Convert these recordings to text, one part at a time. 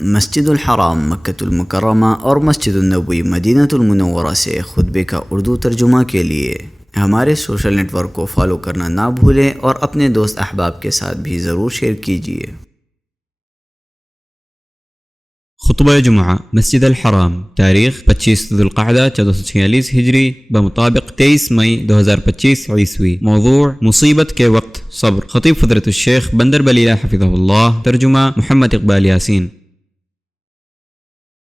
مسجد الحرام مکۃ المکرمہ اور مسجد النبوی مدینہ المنورہ سے خطبے کا اردو ترجمہ کے لیے ہمارے سوشل نیٹ ورک کو فالو کرنا نہ بھولیں اور اپنے دوست احباب کے ساتھ بھی ضرور شیئر کیجیے۔ خطبہ جمعہ مسجد الحرام، تاریخ 25 ذوالقعدہ 1446 ہجری بمطابق 23 مئی 2025 عیسوی۔ موضوع مصیبت کے وقت صبر۔ خطیب حضرت الشیخ بندر بلیلہ حفظہ اللہ، ترجمہ محمد اقبال یاسین۔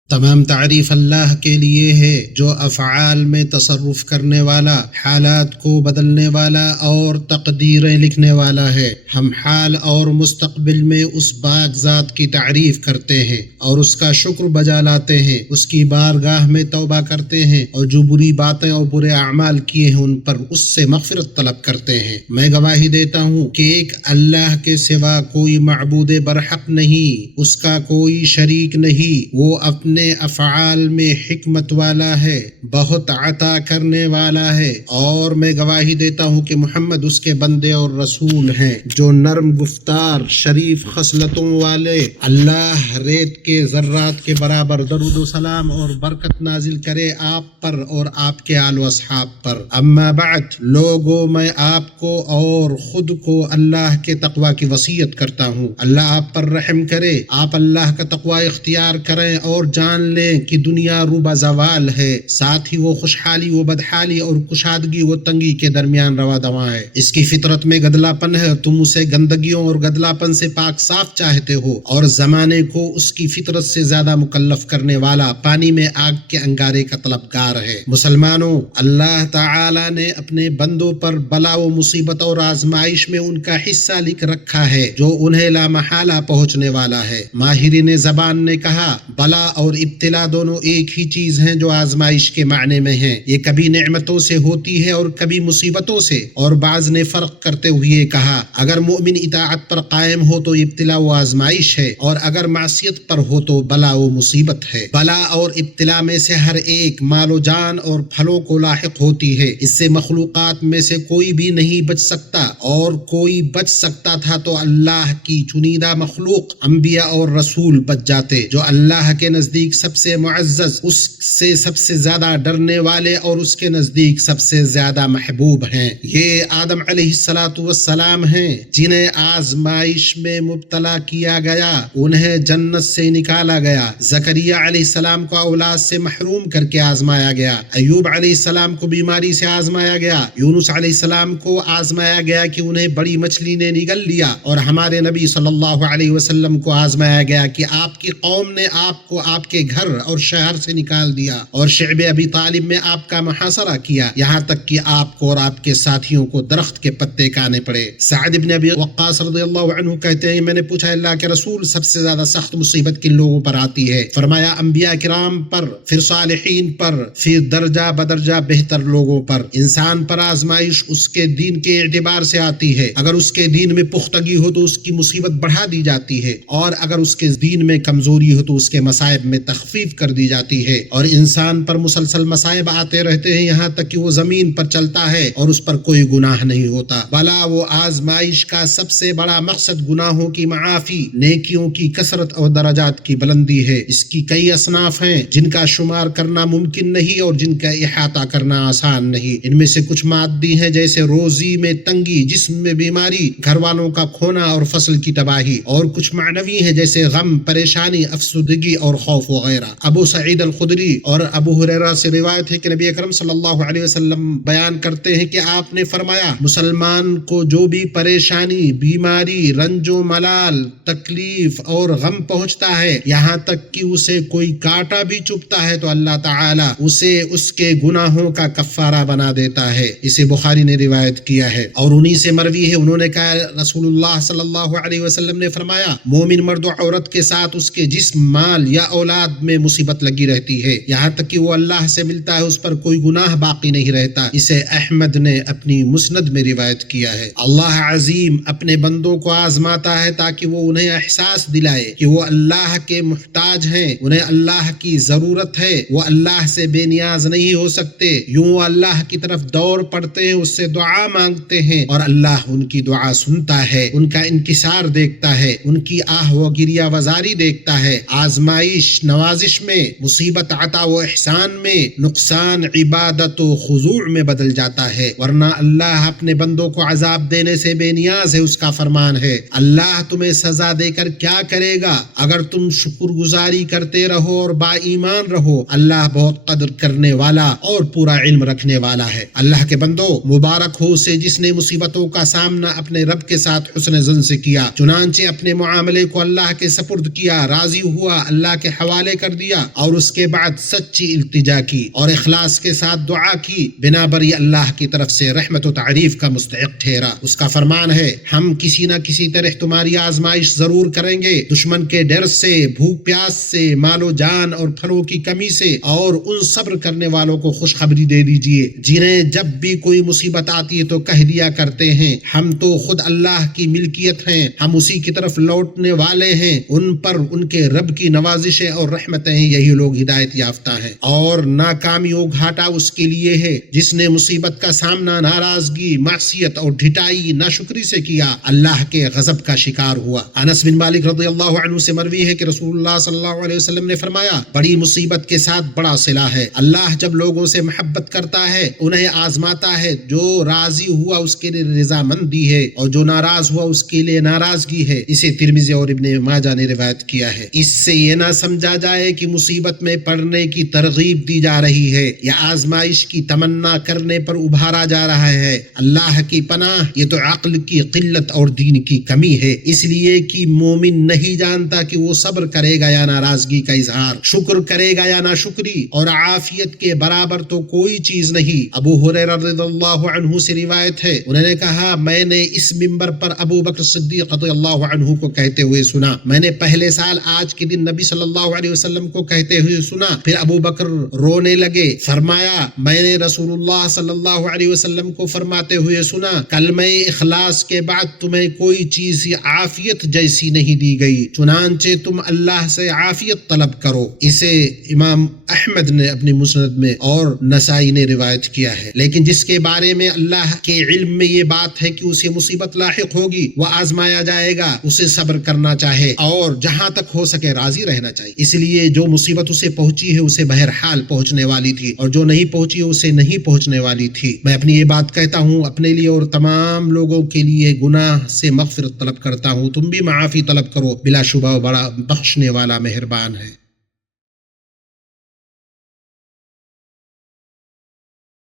تمام تعریف اللہ کے لیے ہے جو افعال میں تصرف کرنے والا، حالات کو بدلنے والا اور تقدیریں لکھنے والا ہے۔ ہم حال اور مستقبل میں اس پاک ذات کی تعریف کرتے ہیں اور اس کا شکر بجا لاتے ہیں، اس کی بارگاہ میں توبہ کرتے ہیں اور جو بری باتیں اور برے اعمال کیے ہیں ان پر اس سے مغفرت طلب کرتے ہیں۔ میں گواہی دیتا ہوں کہ ایک اللہ کے سوا کوئی معبود برحق نہیں، اس کا کوئی شریک نہیں، وہ اپنے افعال میں حکمت والا ہے، بہت عطا کرنے والا ہے۔ اور میں گواہی دیتا ہوں کہ محمد اس کے بندے اور رسول ہیں، جو نرم گفتار، شریف خصلتوں والے۔ اللہ ریت کے ذرات کے برابر درود و سلام اور برکت نازل کرے آپ پر اور آپ کے آل و اصحاب پر۔ اما بعد، لوگوں، میں آپ کو اور خود کو اللہ کے تقوی کی وصیت کرتا ہوں۔ اللہ آپ پر رحم کرے، آپ اللہ کا تقوی اختیار کریں اور جان لیں کہ دنیا روبہ زوال ہے، ساتھ ہی وہ خوشحالی و بدحالی اور کشادگی و تنگی کے درمیان روا دواں ہے۔ اس کی فطرت میں گدلا پن ہے، تم اسے گندگیوں اور گدلا پن سے پاک صاف چاہتے ہو، اور زمانے کو اس کی فطرت سے زیادہ مکلف کرنے والا پانی میں آگ کے انگارے کا طلبگار ہے۔ مسلمانوں، اللہ تعالی نے اپنے بندوں پر بلا و مصیبت اور آزمائش میں ان کا حصہ لکھ رکھا ہے جو انہیں لا محالہ پہنچنے والا ہے۔ ماہرین زبان نے کہا، بلا اور ابتلا دونوں ایک ہی چیز ہیں جو آزمائش کے معنی میں ہیں، یہ کبھی نعمتوں سے ہوتی ہے اور کبھی مصیبتوں سے۔ اور بعض نے فرق کرتے ہوئے کہا، اگر مومن اطاعت پر قائم ہو تو ابتلا و آزمائش ہے، اور اگر معصیت پر ہو تو بلا و مصیبت ہے۔ بلا اور ابتلا میں سے ہر ایک مال و جان اور پھلوں کو لاحق ہوتی ہے، اس سے مخلوقات میں سے کوئی بھی نہیں بچ سکتا، اور کوئی بچ سکتا تھا تو اللہ کی چنیدہ مخلوق انبیاء اور رسول بچ جاتے، جو اللہ کے نزدیک سب سے معزز، اس سے سب سے زیادہ ڈرنے والے اور اس کے نزدیک سب سے زیادہ محبوب ہیں۔ یہ آدم علیہ السلام ہیں جنہیں آزمائش میں مبتلا کیا گیا، انہیں جنت سے نکالا گیا۔ زکریا علیہ السلام کو اولاد سے محروم کر کے آزمایا گیا۔ ایوب علیہ السلام کو بیماری سے آزمایا گیا۔ یونس علیہ السلام کو آزمایا گیا کہ انہیں بڑی مچھلی نے نگل لیا، اور ہمارے نبی صلی اللہ علیہ وسلم کو آزمایا گیا کہ آپ کی قوم نے آپ کو آپ کے گھر اور شہر سے نکال دیا، اور شعب ابی طالب میں آپ کا محاصرہ کیا، یہاں تک کہ آپ کو اور آپ کے ساتھیوں کو درخت کے پتے کھانے پڑے۔ سعد بن ابی وقاص رضی اللہ عنہ کہتے ہیں، میں نے پوچھا، اللہ کے رسول، سب سے زیادہ سخت مصیبت کن لوگوں پر آتی ہے؟ فرمایا، انبیاء کرام پر، پھر صالحین پر، پھر درجہ بدرجہ بہتر لوگوں پر۔ انسان پر آزمائش اس کے دین کے اعتبار سے آتی ہے، اگر اس کے دین میں پختگی ہو تو اس کی مصیبت بڑھا دی جاتی ہے، اور اگر اس کے دین میں کمزوری ہو تو اس کے مصائب میں تخفیف کر دی جاتی ہے۔ اور انسان پر مسلسل مصائب آتے رہتے ہیں یہاں تک کہ وہ زمین پر چلتا ہے اور اس پر کوئی گناہ نہیں ہوتا۔ بلا و آزمائش کا سب سے بڑا مقصد گناہوں کی معافی، نیکیوں کی کثرت اور درجات کی بلندی ہے۔ اس کی کئی اصناف ہیں جن کا شمار کرنا ممکن نہیں اور جن کا احاطہ کرنا آسان نہیں۔ ان میں سے کچھ مادی ہیں، جیسے روزی میں تنگی، جسم میں بیماری، گھر والوں کا کھونا اور فصل کی تباہی، اور کچھ معنوی ہیں، جیسے غم، پریشانی، افسردگی اور خوف وغیرہ۔ ابو سعید الخدری اور ابو ہریرہ سے روایت ہے کہ نبی اکرم صلی اللہ علیہ وسلم بیان کرتے ہیں کہ آپ نے فرمایا، مسلمان کو جو بھی پریشانی، بیماری، رنج و ملال، تکلیف اور غم پہنچتا ہے، یہاں تک کہ اسے کوئی کانٹا بھی چبھتا ہے، تو اللہ تعالی اسے اس کے گناہوں کا کفارہ بنا دیتا ہے۔ اسے بخاری نے روایت کیا ہے، اور انہی سے مروی ہے، انہوں نے کہا، رسول اللہ صلی اللہ علیہ وسلم نے فرمایا، مومن مرد و عورت کے ساتھ اس کے جسم، مال یا اولاد اولاد میں مصیبت لگی رہتی ہے، یہاں تک کہ وہ اللہ سے ملتا ہے اس پر کوئی گناہ باقی نہیں رہتا۔ اسے احمد نے اپنی مسند میں روایت کیا ہے۔ اللہ عظیم اپنے بندوں کو آزماتا ہے تاکہ وہ انہیں احساس دلائے کہ وہ اللہ کے محتاج ہیں، انہیں اللہ کی ضرورت ہے، وہ اللہ سے بے نیاز نہیں ہو سکتے۔ یوں اللہ کی طرف دوڑ پڑتے ہیں، اس سے دعا مانگتے ہیں اور اللہ ان کی دعا سنتا ہے، ان کا انکسار دیکھتا ہے، ان کی آہ و گریہ وزاری دیکھتا ہے۔ آزمائش نوازش میں، مصیبت عطا و احسان میں، نقصان عبادت و خضوع میں بدل جاتا ہے، ورنہ اللہ اپنے بندوں کو عذاب دینے سے بے نیاز ہے۔ اس کا فرمان ہے، اللہ تمہیں سزا دے کر کیا کرے گا اگر تم شکر گزاری کرتے رہو اور با ایمان رہو، اللہ بہت قدر کرنے والا اور پورا علم رکھنے والا ہے۔ اللہ کے بندو، مبارک ہو اسے جس نے مصیبتوں کا سامنا اپنے رب کے ساتھ حسن ظن سے کیا، چنانچہ اپنے معاملے کو اللہ کے سپرد کیا، راضی ہوا، اللہ کے حوالے کر دیا اور اس کے بعد سچی التجا کی اور اخلاص کے ساتھ دعا کی، بنا بر یہ اللہ کی طرف سے رحمت و تعریف کا مستحق ٹھہرا۔ اس کا فرمان ہے، ہم کسی نہ کسی طرح تمہاری آزمائش ضرور کریں گے، دشمن کے ڈر سے، بھوک پیاس سے، مال و جان اور پھلوں کی کمی سے، اور ان صبر کرنے والوں کو خوشخبری دے دیجئے جنہیں جب بھی کوئی مصیبت آتی ہے تو کہہ دیا کرتے ہیں ہم تو خود اللہ کی ملکیت ہیں، ہم اسی کی طرف لوٹنے والے ہیں، ان پر ان کے رب کی نوازشیں اور رحمتیں ہیں، یہی لوگ ہدایت یافتہ ہیں۔ اور ناکامی و گھاٹا اس کے لیے ہے جس نے مصیبت کا سامنا ناراضگی، معصیت اور ڈھٹائی، ناشکری سے کیا، اللہ کے غضب کا شکار ہوا۔ انس بن مالک رضی اللہ عنہ سے مروی ہے کہ رسول اللہ صلی اللہ علیہ وسلم نے فرمایا، بڑی مصیبت کے ساتھ بڑا صلہ ہے۔ اللہ جب لوگوں سے محبت کرتا ہے انہیں آزماتا ہے، جو راضی ہوا اس کے لیے رضامندی ہے اور جو ناراض ہوا اس کے لیے ناراضگی ہے۔ اسے ترمذی اور ابن ماجہ نے روایت کیا ہے۔ اس سے یہ نہ سمجھا جائے کہ مصیبت میں پڑنے کی ترغیب دی جا رہی ہے یا آزمائش کی تمنا کرنے پر ابھارا جا رہا ہے۔ اللہ کی پناہ، یہ تو عقل کی قلت اور دین کی کمی ہے، اس لیے کہ مومن نہیں جانتا کہ وہ صبر کرے گا یا ناراضگی کا اظہار، شکر کرے گا یا ناشکری، اور عافیت کے برابر تو کوئی چیز نہیں۔ ابو ہریرہ رضی اللہ عنہ سے روایت ہے، انہوں نے کہا، میں نے اس منبر پر ابو بکر صدیق رضی اللہ عنہ کو کہتے ہوئے سنا، میں نے پہلے سال آج کے دن نبی صلی اللہ علیہ وسلم کو کہتے ہوئے سنا، پھر ابو بکر رونے لگے، فرمایا، میں نے رسول اللہ صلی اللہ علیہ وسلم کو فرماتے ہوئے سنا، کلمہ اخلاص کے بعد تمہیں کوئی چیز عافیت جیسی نہیں دی گئی، چنانچہ تم اللہ سے عافیت طلب کرو۔ اسے امام احمد نے اپنی مسند میں اور نسائی نے روایت کیا ہے۔ لیکن جس کے بارے میں اللہ کے علم میں یہ بات ہے کہ اسے مصیبت لاحق ہوگی، وہ آزمایا جائے گا، اسے صبر کرنا چاہے اور جہاں تک ہو سکے راضی رہنا چاہیے۔ اس لیے جو مصیبت اسے پہنچی ہے اسے بہرحال پہنچنے والی تھی، اور جو نہیں پہنچی ہے اسے نہیں پہنچنے والی تھی۔ میں اپنی یہ بات کہتا ہوں، اپنے لیے اور تمام لوگوں کے لیے گناہ سے مغفرت طلب کرتا ہوں، تم بھی معافی طلب کرو، بلا شبہ وہ بڑا بخشنے والا مہربان ہے۔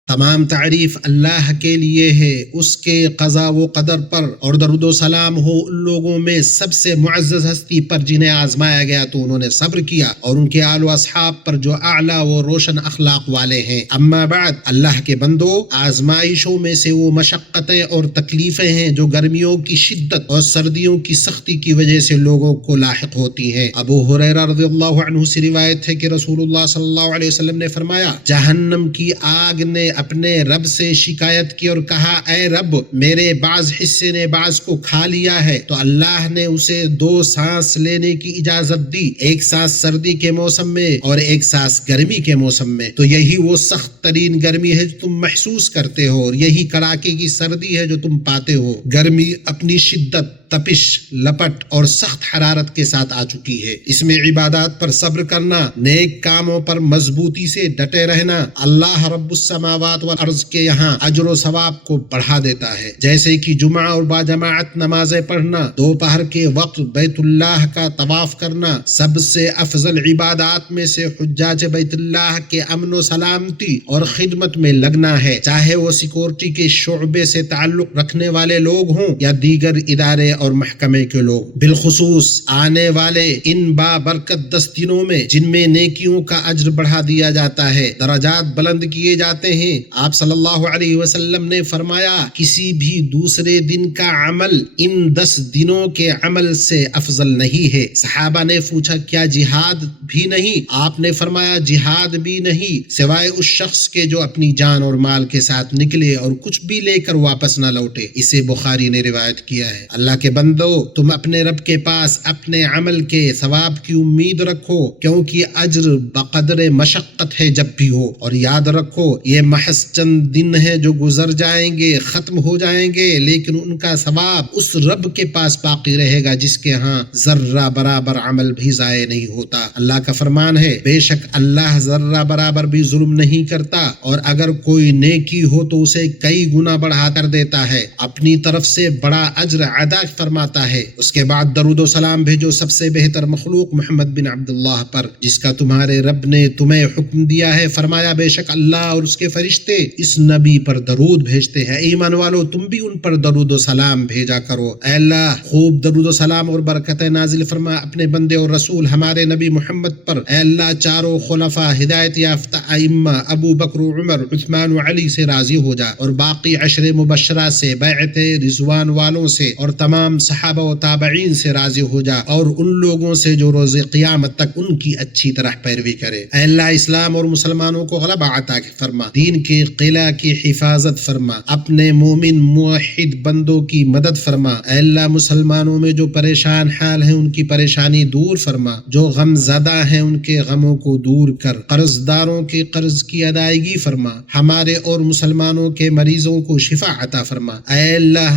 تمام تعریف اللہ کے لیے ہے، اس کے قضا و قدر پر، اور درود و سلام ہو ان لوگوں میں سب سے معزز ہستی پر جنہیں آزمایا گیا تو انہوں نے صبر کیا، اور ان کے آل و اصحاب پر جو اعلیٰ و روشن اخلاق والے ہیں۔ اما بعد، اللہ کے بندو، آزمائشوں میں سے وہ مشقتیں اور تکلیفیں ہیں جو گرمیوں کی شدت اور سردیوں کی سختی کی وجہ سے لوگوں کو لاحق ہوتی ہیں۔ ابو ہریرہ رضی اللہ عنہ سے روایت ہے کہ رسول اللہ صلی اللہ علیہ وسلم نے فرمایا، جہنم کی آگ نے اپنے رب سے شکایت کی اور کہا، اے رب، میرے بعض حصے نے بعض کو کھا لیا ہے، تو اللہ نے اسے 2 سانس لینے کی اجازت دی، ایک سانس سردی کے موسم میں اور ایک سانس گرمی کے موسم میں، تو یہی وہ سخت ترین گرمی ہے جو تم محسوس کرتے ہو، اور یہی کڑاکے کی سردی ہے جو تم پاتے ہو۔ گرمی اپنی شدت، تپش، لپٹ اور سخت حرارت کے ساتھ آ چکی ہے۔ اس میں عبادات پر صبر کرنا، نیک کاموں پر مضبوطی سے ڈٹے رہنا، اللہ رب السماوات والارض کے یہاں اجر و ثواب کو بڑھا دیتا ہے، جیسے کہ جمعہ اور باجماعت نمازیں پڑھنا، دوپہر کے وقت بیت اللہ کا طواف کرنا، سب سے افضل عبادات میں سے حجاج بیت اللہ کے امن و سلامتی اور خدمت میں لگنا ہے، چاہے وہ سیکورٹی کے شعبے سے تعلق رکھنے والے لوگ ہوں یا دیگر ادارے اور محکمے کے لوگ، بالخصوص آنے والے ان بابرکت 10 دنوں میں جن میں نیکیوں کا اجر بڑھا دیا جاتا ہے، درجات بلند کیے جاتے ہیں۔ آپ صلی اللہ علیہ وسلم نے فرمایا کسی بھی دوسرے دن کا عمل ان 10 دنوں کے عمل سے افضل نہیں ہے۔ صحابہ نے پوچھا کیا جہاد بھی نہیں؟ آپ نے فرمایا جہاد بھی نہیں سوائے اس شخص کے جو اپنی جان اور مال کے ساتھ نکلے اور کچھ بھی لے کر واپس نہ لوٹے۔ اسے بخاری نے روایت کیا ہے۔ اللہ کے بندو، تم اپنے رب کے پاس اپنے عمل کے ثواب کی امید رکھو، کیونکہ اجر بقدر مشقت ہے جب بھی ہو، اور یاد رکھو یہ محض چند دن ہے جو گزر جائیں گے، ختم ہو جائیں گے، لیکن ان کا ثواب اس رب کے پاس باقی رہے گا جس کے ہاں ذرہ برابر عمل بھی ضائع نہیں ہوتا۔ اللہ کا فرمان ہے بے شک اللہ ذرہ برابر بھی ظلم نہیں کرتا، اور اگر کوئی نیکی ہو تو اسے کئی گنا بڑھا کر دیتا ہے، اپنی طرف سے بڑا اجر ادا فرماتا ہے۔ اس کے بعد درود و سلام بھیجو سب سے بہتر مخلوق محمد بن عبداللہ پر، جس کا تمہارے رب نے تمہیں حکم دیا ہے۔ فرمایا بے شک اللہ اور اس کے فرشتے اس نبی پر درود بھیجتے ہیں، ایمان والو تم بھی ان پر درود و سلام بھیجا کرو۔ اے اللہ خوب درود و سلام اور برکتیں نازل فرما اپنے بندے اور رسول ہمارے نبی محمد پر۔ اے اللہ چاروں خلفاء ہدایت یافتہ ائمہ ابو بکر عمر عثمان و علی سے راضی ہو جا، اور باقی عشر مبشرہ سے، بیعت رضوان والوں سے اور تمام صحابہ و تابعین سے راضی ہو جا، اور ان لوگوں سے جو روز قیامت تک ان کی اچھی طرح پیروی کرے۔ اے اللہ اسلام اور مسلمانوں کو غلبہ عطا فرما، دین کے قلعہ کی حفاظت فرما، اپنے مومن موحد بندوں کی مدد فرما۔ اے اللہ مسلمانوں میں جو پریشان حال ہیں ان کی پریشانی دور فرما، جو غم زدہ ہیں ان کے غموں کو دور کر، قرض داروں کے قرض کی ادائیگی فرما، ہمارے اور مسلمانوں کے مریضوں کو شفا عطا فرما۔ اے اللہ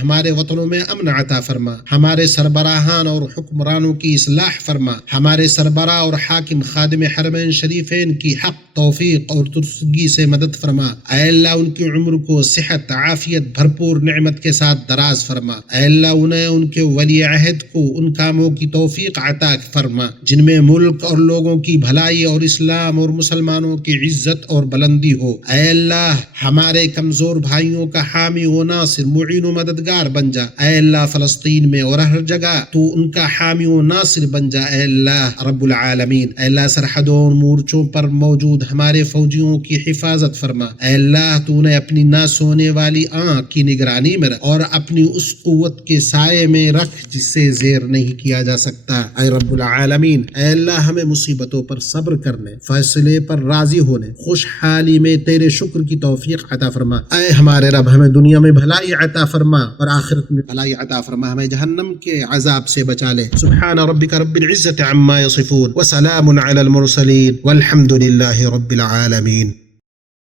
ہمارے وطنوں میں امن عطا فرما، ہمارے سربراہان اور حکمرانوں کی اصلاح فرما، ہمارے سربراہ اور حاکم خادم حرمین شریفین کی حق توفیق اور درستگی سے مدد فرما۔ اے اللہ ان کی عمر کو صحت عافیت بھرپور نعمت کے ساتھ دراز فرما۔ اے اللہ انہیں ان کے ولی عہد کو ان کاموں کی توفیق عطا فرما جن میں ملک اور لوگوں کی بھلائی اور اسلام اور مسلمانوں کی عزت اور بلندی ہو۔ اے اللہ ہمارے کمزور بھائیوں کا حامی و ناصر معین و مددگار بن جا۔ اے اللہ فلسطین میں اور ہر جگہ تو ان کا حامی و ناصر بن جا۔ اے اللہ رب العالمین، اے اللہ سرحدوں اور مورچوں پر موجود ہمارے فوجیوں کی حفاظت فرما۔ اے اللہ تو نے اپنی نہ سونے والی آنکھ کی نگرانی میں رکھ، اور اپنی اس قوت کے سائے میں رکھ جس سے زیر نہیں کیا جا سکتا۔ اے رب العالمین، اے اللہ ہمیں مصیبتوں پر صبر کرنے، فیصلے پر راضی ہونے، خوشحالی میں تیرے شکر کی توفیق عطا فرما۔ اے ہمارے رب ہمیں دنیا میں بھلائی عطا فرما اور آخرت میں بھلائی عطا فرما، ہمیں جہنم کے عذاب سے بچا لے۔ سبحان ربک رب العزت عما یصفون وسلام علی المرسلین والحمد للہ رب العالمین۔